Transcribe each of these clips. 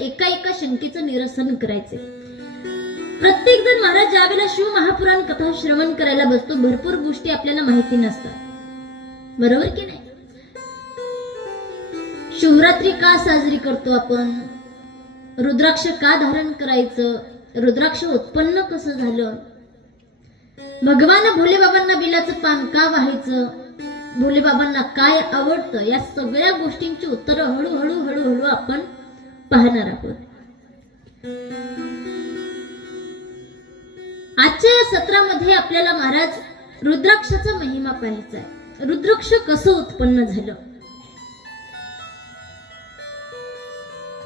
एका एका शंकेचं निरसन करायचे. प्रत्येक जण महाराज ज्यावेळेला शिव महापुराण कथा श्रवण करायला बसतो, भरपूर गोष्टी आपल्याला माहिती नसतात, बरोबर की नाही? शिवरात्री का साजरी करतो आपण? रुद्राक्ष का धारण करायचं? रुद्राक्ष उत्पन्न कसं झालं? भगवान भोलेबाबांना बिलाचं पान का व्हायचं? भोलेबाबांना काय आवडतं? या सगळ्या गोष्टींची उत्तरं हळूहळू हळूहळू आपण पाहणार आहोत. आजच्या या सत्रामध्ये आपल्याला महाराज रुद्राक्षाचा महिमा पाहायचा आहे. रुद्राक्ष कसं उत्पन्न झालं?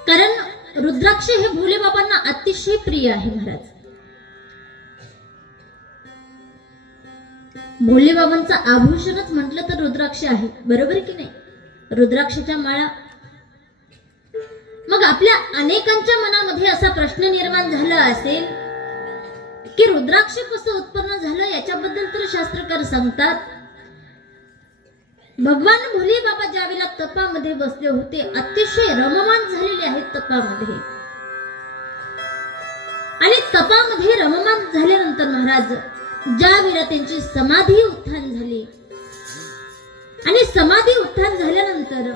कारण रुद्राक्ष हे भोलेबाबांना अतिशय प्रिय आहे. महाराज भोलेबाबांचं आभूषणच म्हटलं तर रुद्राक्ष आहे, बरोबर की नाही? रुद्राक्षाच्या माळा. मग आपल्या अनेकांच्या मनामध्ये असा प्रश्न निर्माण झाला असेल की रुद्राक्ष कसं उत्पन्न झालं. याच्याबद्दल तर शास्त्रकार सांगतात, भगवान भोले बाबा ज्यावेळेला तपामध्ये बसले होते, अतिशय रममाण झालेले आहेत तपामध्ये. आणि तपामध्ये रममाण झाल्यानंतर महाराज ज्यावेळेला त्यांची समाधी उत्थान झाली, आणि समाधी उत्थान झाल्यानंतर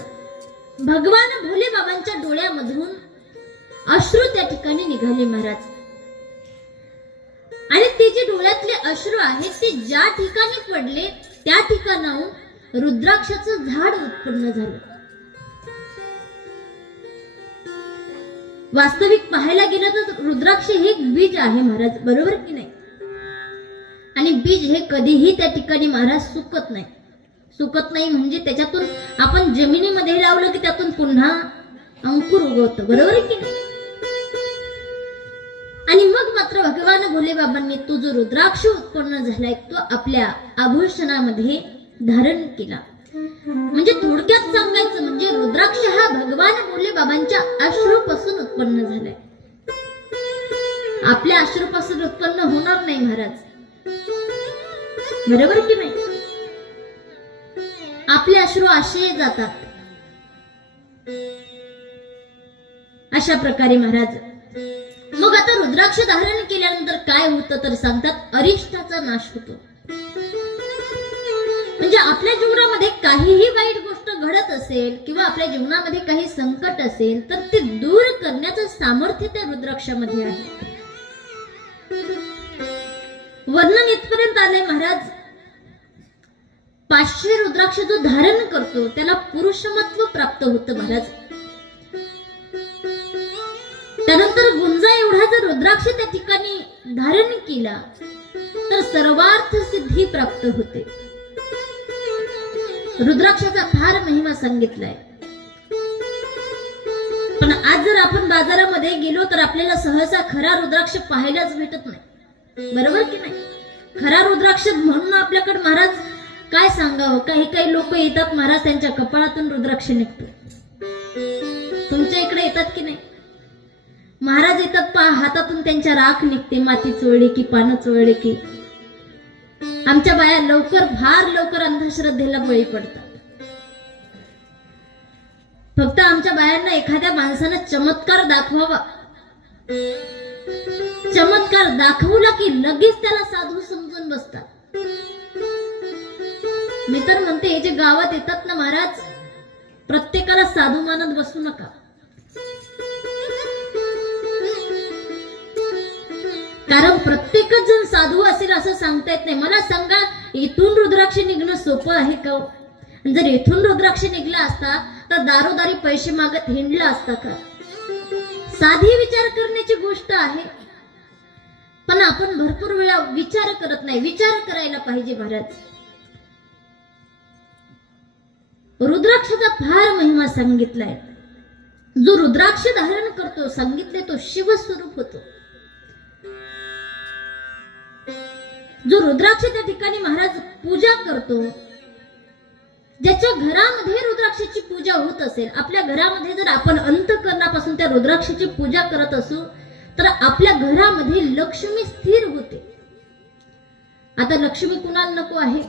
भगवान भोले बाबांच्या डोळ्यामधून अश्रू त्या ठिकाणी निघाले महाराज. आणि ते जे डोळ्यातले अश्रू आहेत ते ज्या ठिकाणी पडले त्या ठिकाणाहून रुद्राक्षाचं झाड उत्पन्न झालं. वास्तविक पाहायला गेलं तर रुद्राक्ष हे एक बीज आहे महाराज, बरोबर की नाही? आणि बीज हे कधीही त्या ठिकाणी महाराज सुकत नाही. सुकत नाही म्हणजे त्याच्यातून आपण जमिनीमध्ये लावलं की त्यातून पुन्हा अंकुर उगवतं, बरोबर की नाही? आणि मग मात्र भगवान भोले बाबांनी तो जो रुद्राक्ष उत्पन्न झालाय तो आपल्या आभूषणामध्ये धारण केला. म्हणजे थोडक्यात सांगायचं म्हणजे रुद्राक्ष हा भगवान भोले बाबांच्या अश्रूपासून उत्पन्न झालाय. आपल्या अश्रूपासून उत्पन्न होणार नाही महाराज, बरोबर की नाही? आपले अश्रू असे जातात. अशा प्रकारे महाराज मग आता रुद्राक्ष धारण केल्यानंतर काय होतं तर सांगतात, अरिष्टाचा नाश होतो. म्हणजे आपल्या जीवनामध्ये काहीही वाईट गोष्ट घडत असेल किंवा आपल्या जीवनामध्ये काही संकट असेल तर ते दूर करण्याचं सामर्थ्य त्या रुद्राक्षामध्ये आहे. वर्णन इथपर्यंत आले महाराज, 500 रुद्राक्ष जो धारण करतो त्याला पुरुषमत्व प्राप्त होतं महाराज. त्यानंतर गुंजा एवढा जर रुद्राक्ष त्या ठिकाणी धारण केला तर सर्वार्थ सिद्धी प्राप्त होते. रुद्राक्षाचा फार महिमा सांगितलाय. पण आज जर आपण बाजारामध्ये गेलो तर आपल्याला सहसा खरा रुद्राक्ष पाहायलाच भेटत नाही, बरोबर की नाही? खरा रुद्राक्ष म्हणून आपल्याकडे महाराज काय सांगावं, काही लोक येतात महाराज त्यांच्या कपाळातून रुद्राक्ष निघतो. तुमच्या इकडे येतात की नाही? महाराज येतात हातातून त्यांच्या राख निघते, माती चोळली की पानं चोळली की. आमच्या बाया फार लवकर अंधश्रद्धेला बळी पडतात. फक्त आमच्या बायांना एखाद्या माणसानं चमत्कार दाखवावा, चमत्कार दाखवला की लगेच त्याला साधू समजून बसतात. मी तर म्हणते हे जे गावात येतात ना महाराज, प्रत्येकाला साधू मानत बसू नका. कारण प्रत्येकच जण साधू असेल असं सांगता येत नाही. मला सांगा, इथून रुद्राक्ष निघणं सोपं आहे का? जर इथून रुद्राक्ष निघला असता तर दारोदारी पैसे मागत हिंडला असता का? साधी विचार करण्याची गोष्ट आहे. पण आपण भरपूर वेळा विचार करत नाही. विचार करायला पाहिजे महाराज. रुद्राक्षाचा फार महिमा सांगितलाय. जो रुद्राक्ष धारण करतो सांगितले तो शिवस्वरूप होतो. जो रुद्राक्ष त्या ठिकाणी महाराज पूजा करतो, ज्याच्या घरामध्ये रुद्राक्षाची पूजा होत असेल, आपल्या घरामध्ये जर आपण अंतःकरणापासून त्या रुद्राक्षाची पूजा करत असू तर आपल्या घरामध्ये लक्ष्मी स्थिर होते. आता लक्ष्मी कुणाला नको आहे?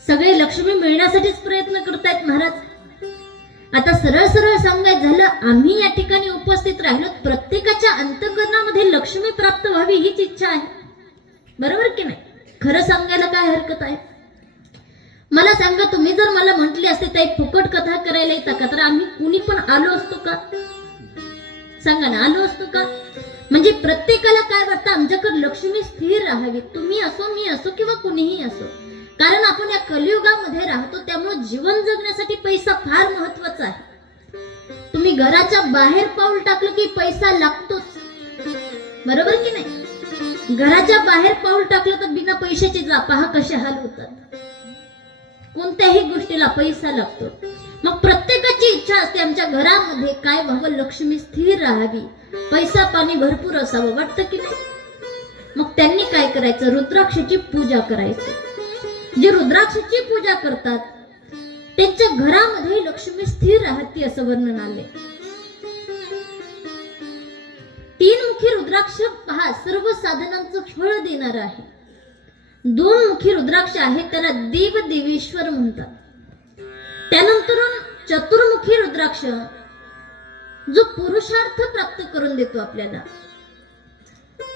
सगळे लक्ष्मी मिळण्यासाठीच प्रयत्न करतायत महाराज. आता सरळ सरळ सांगायचं झालं, आम्ही या ठिकाणी उपस्थित राहिलो, प्रत्येकाच्या अंतःकरणामध्ये लक्ष्मी प्राप्त व्हावी हीच इच्छा आहे, बरोबर की नाही? खरं सांगायला काय हरकत आहे? मला सांगा, तुम्ही जर मला म्हटले असते ताई फुकट कथा करायला येता का, तर आम्ही कुणी पण आलो असतो का? सांगा ना, आलो असतो का? म्हणजे प्रत्येकाला काय वाटतं, आमच्याकडे लक्ष्मी स्थिर राहावी, तुम्ही असो, मी असो किंवा कुणीही असो. कारण आपण या कलियुगामध्ये राहतो, त्यामुळे जीवन जगण्यासाठी पैसा फार महत्वाचा आहे. तुम्ही घराच्या बाहेर पाऊल टाकलं की पैसा लागतोच, बरोबर की नाही? घराच्या बाहेर पाऊल टाकलं तर बिना पैशाचे जा, पहा कसे हाल होतात. कोणत्याही गोष्टीला पैसा लागतो. मग प्रत्येकाची इच्छा असते आमच्या घरामध्ये काय व्हावं, लक्ष्मी स्थिर राहावी, पैसा पाणी भरपूर असावं, वाटतं की नाही? मग त्यांनी काय करायचं, रुद्राक्षाची पूजा करायची. जे रुद्राक्षाची पूजा करतात त्यांच्या घरामध्ये लक्ष्मी स्थिर राहते असं वर्णन आले. 3 मुखी रुद्राक्ष पहा सर्व साधनांचं फळ देणार आहे. 2 मुखी रुद्राक्ष आहे त्याला देव देवेश्वर म्हणतात. त्यानंतर चतुर्मुखी रुद्राक्ष जो पुरुषार्थ प्राप्त करून देतो आपल्याला.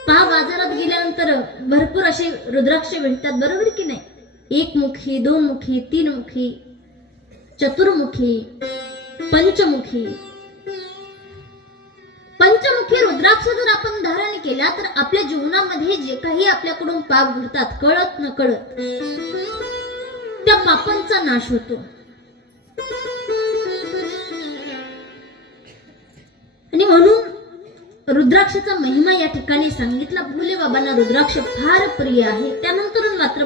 पहा बाजारात गेल्यानंतर भरपूर असे रुद्राक्ष मिळतात, बरोबर की नाही? 1 मुखी, 2 मुखी, 3 मुखी, चतुर्मुखी, पंचमुखी. पंचमुखी रुद्राक्ष जर आपण धारण केला तर आपल्या जीवनामध्ये जे काही आपल्याकडून पाप घडतात कळत न कळत त्या पापांचा नाश होतो. आणि म्हणून रुद्राक्षाचा महिमा या ठिकाणी सांगितला. भोले बाबांना रुद्राक्ष फार प्रिय आहे. त्यानंतर मात्र